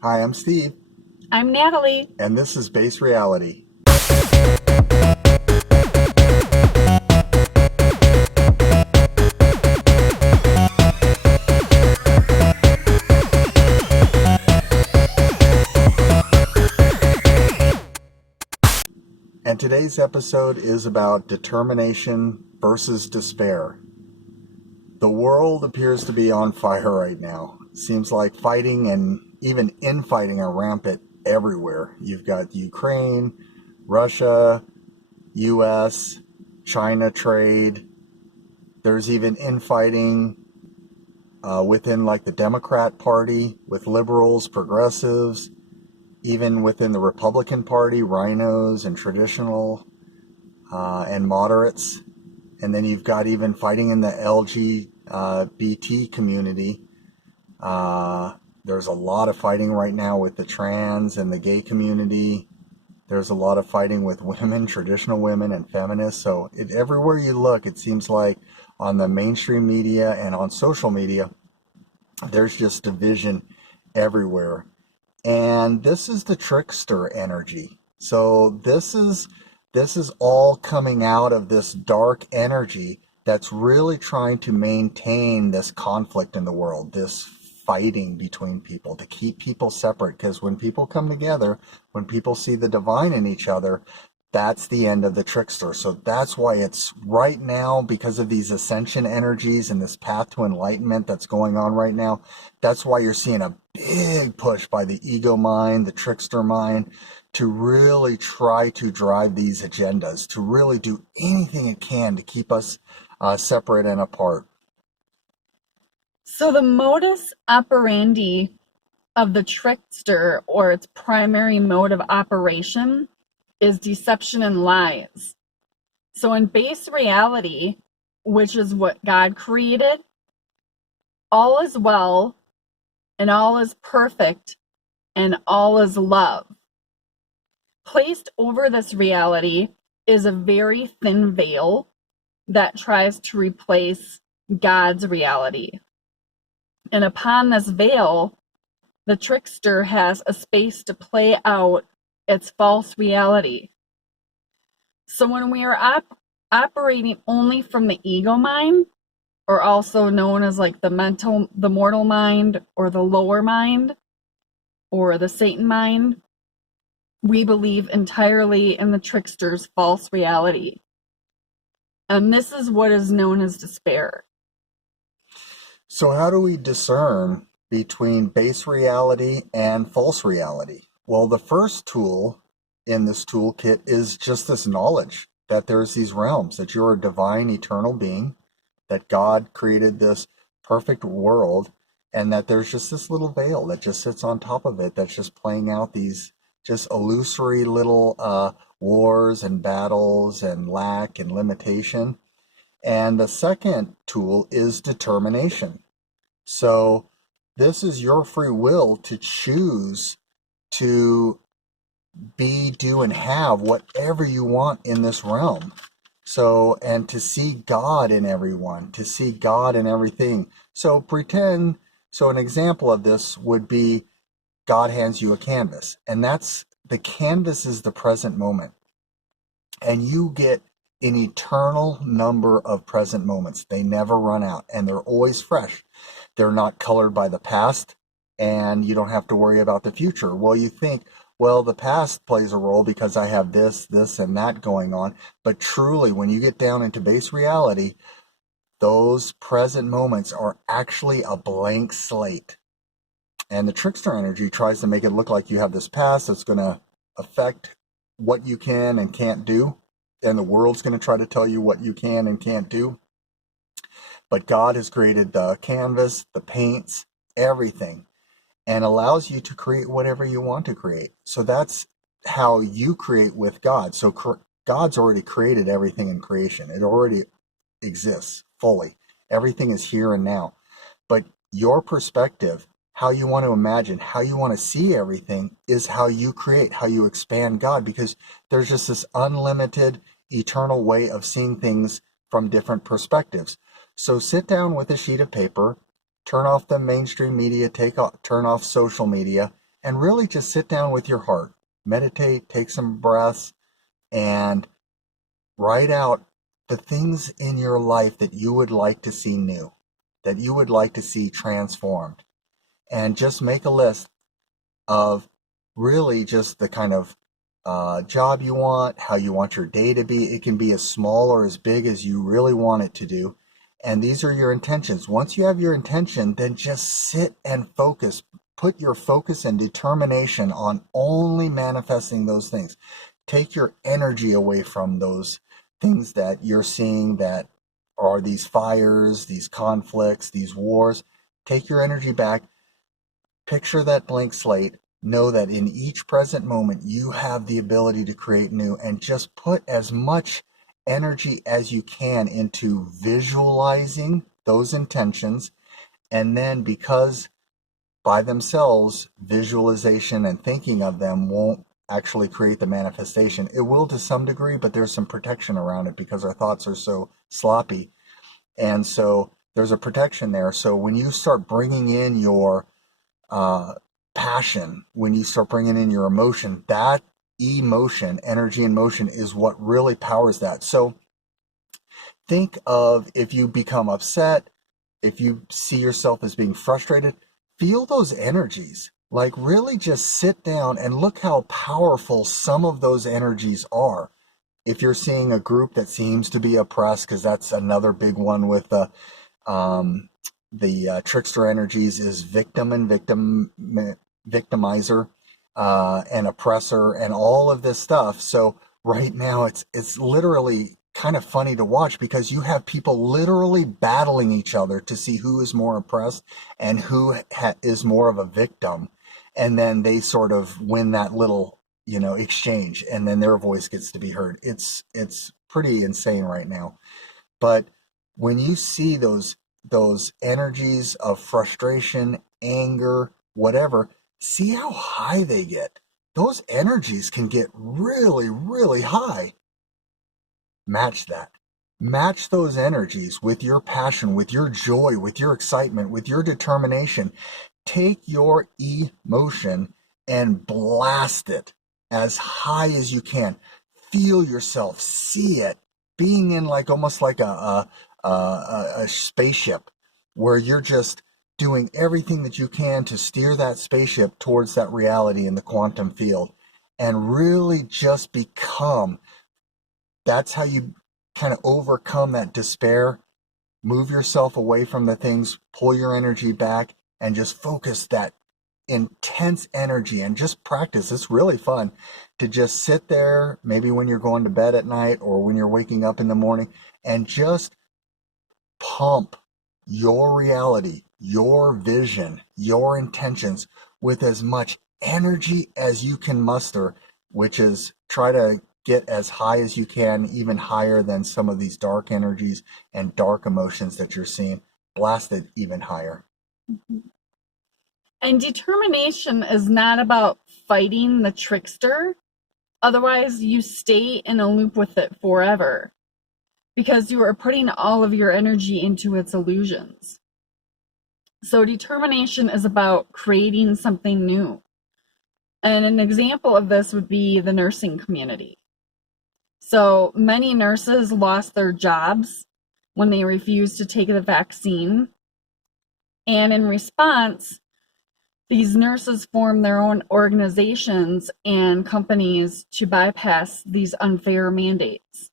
Hi, I'm Steve, I'm Natalie. and this is Base Reality. And today's episode is about determination versus despair. The world appears to be on fire right now. Seems like fighting and even infighting are rampant everywhere. You've got Ukraine, Russia, US, China trade. There's even infighting within like the Democrat Party with liberals, progressives, even within the Republican Party, rhinos and traditional and moderates. And then you've got even fighting in the LGBT community. There's a lot of fighting right now with the trans and the gay community. There's a lot of fighting with women, traditional women, and feminists. So everywhere you look, it seems like on the mainstream media and on social media, there's just division everywhere. And this is the trickster energy. So this is all coming out of this dark energy that's really trying to maintain this conflict in the world, this fighting between people to keep people separate. Because when people come together, when people see the divine in each other, that's the end of the trickster. So that's why it's right now, because of these ascension energies and this path to enlightenment that's going on right now. That's why you're seeing a big push by the ego mind, the trickster mind, to really try to drive these agendas, to really do anything it can to keep us separate and apart. So, the modus operandi of the trickster, or its primary mode of operation, is deception and lies. So, in base reality, which is what God created, all is well and all is perfect and all is love. Placed over this reality is a very thin veil that tries to replace God's reality. And upon this veil, the trickster has a space to play out its false reality. So when we are operating only from the ego mind, or also known as like the mortal mind, or the lower mind, or the Satan mind, we believe entirely in the trickster's false reality. And this is what is known as despair. So, how do we discern between base reality and false reality? Well, the first tool in this toolkit is just this knowledge that there's these realms, that you're a divine, eternal being, that God created this perfect world, and that there's just this little veil that just sits on top of it that's just playing out these just illusory little wars and battles and lack and limitation. And the second tool is determination. So this is your free will to choose to be, do, and have whatever you want in this realm. So, and to see God in everyone, to see God in everything. So so an example of this would be God hands you a canvas, and the canvas is the present moment. And you get an eternal number of present moments. They never run out, and they're always fresh. They're not colored by the past, and you don't have to worry about the future. Well, you think, well, the past plays a role because I have this, and that going on. But truly, when you get down into base reality, those present moments are actually a blank slate. And the trickster energy tries to make it look like you have this past that's going to affect what you can and can't do. And the world's going to try to tell you what you can and can't do. But God has created the canvas, the paints, everything, and allows you to create whatever you want to create. So that's how you create with God. So God's already created everything in creation. It already exists fully. Everything is here and now. But your perspective, how you want to imagine, how you want to see everything is how you create, how you expand God, because there's just this unlimited, eternal way of seeing things from different perspectives. So sit down with a sheet of paper, turn off the mainstream media, turn off social media, and really just sit down with your heart, meditate, take some breaths, and write out the things in your life that you would like to see new, that you would like to see transformed. And just make a list of really just the kind of job you want, how you want your day to be. It can be as small or as big as you really want it to do. And these are your intentions. Once you have your intention, then just sit and focus. Put your focus and determination on only manifesting those things. Take your energy away from those things that you're seeing that are these fires, these conflicts, these wars. Take your energy back. Picture that blank slate. Know that in each present moment, you have the ability to create new, and just put as much energy as you can into visualizing those intentions. And then, because by themselves, visualization and thinking of them won't actually create the manifestation. It will to some degree, but there's some protection around it because our thoughts are so sloppy. And so there's a protection there. So when you start bringing in your passion, when you start bringing in your emotion, that emotion, energy and motion is what really powers that. So think of if you become upset, if you see yourself as being frustrated, feel those energies. Like really just sit down and look how powerful some of those energies are. If you're seeing a group that seems to be oppressed, because that's another big one with the trickster energies is victim and victimizer and oppressor and all of this stuff. So right now it's literally kind of funny to watch because you have people literally battling each other to see who is more oppressed and who is more of a victim, and then they sort of win that little exchange, and then their voice gets to be heard. It's pretty insane right now. But when you see those energies of frustration, anger, whatever, see how high they get. Those energies can get really, really high. Match that. Match those energies with your passion, with your joy, with your excitement, with your determination. Take your emotion and blast it as high as you can. Feel yourself, see it, being in like almost like a spaceship where you're just doing everything that you can to steer that spaceship towards that reality in the quantum field and really just become. That's how you kind of overcome that despair. Move yourself away from the things, pull your energy back, and just focus that intense energy and just practice. It's really fun to just sit there, maybe when you're going to bed at night or when you're waking up in the morning, and just pump your reality, your vision, your intentions with as much energy as you can muster, which is try to get as high as you can, even higher than some of these dark energies and dark emotions that you're seeing. Blast it even higher. And determination is not about fighting the trickster. Otherwise, you stay in a loop with it forever because you are putting all of your energy into its illusions. So determination is about creating something new. And an example of this would be the nursing community. So many nurses lost their jobs when they refused to take the vaccine. And in response, these nurses formed their own organizations and companies to bypass these unfair mandates.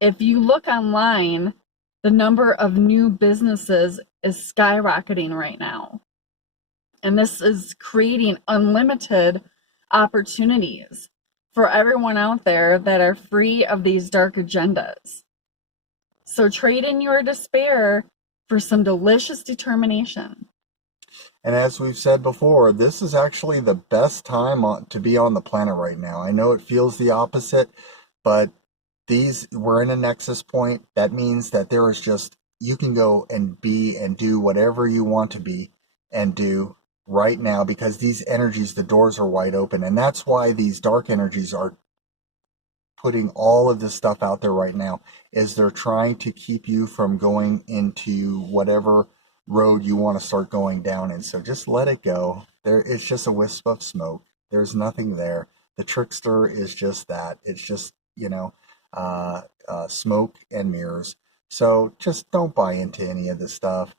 If you look online, the number of new businesses is skyrocketing right now. And this is creating unlimited opportunities for everyone out there that are free of these dark agendas. So trade in your despair for some delicious determination. And as we've said before, this is actually the best time to be on the planet right now. I know it feels the opposite, but we're in a nexus point. That means that there is just, you can go and be and do whatever you want to be and do right now, because these energies, the doors are wide open. And that's why these dark energies are putting all of this stuff out there right now, is they're trying to keep you from going into whatever road you want to start going down. And so just let it go. It's just a wisp of smoke. There's nothing there. The trickster is just that. It's just, smoke and mirrors. So just don't buy into any of this stuff.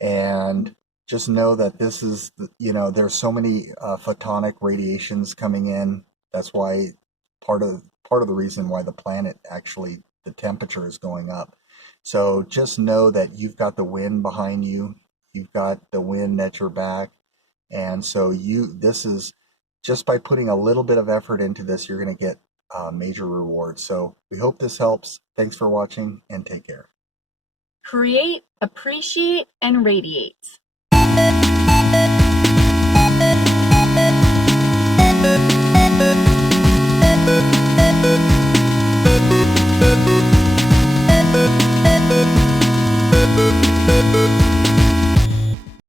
And just know that this is, there's so many photonic radiations coming in. That's why part of the reason why the planet actually, the temperature is going up. So just know that you've got the wind behind you. You've got the wind at your back. And so this is just by putting a little bit of effort into this, you're going to get major rewards. So we hope this helps. Thanks for watching and take care. Create, appreciate, and radiate.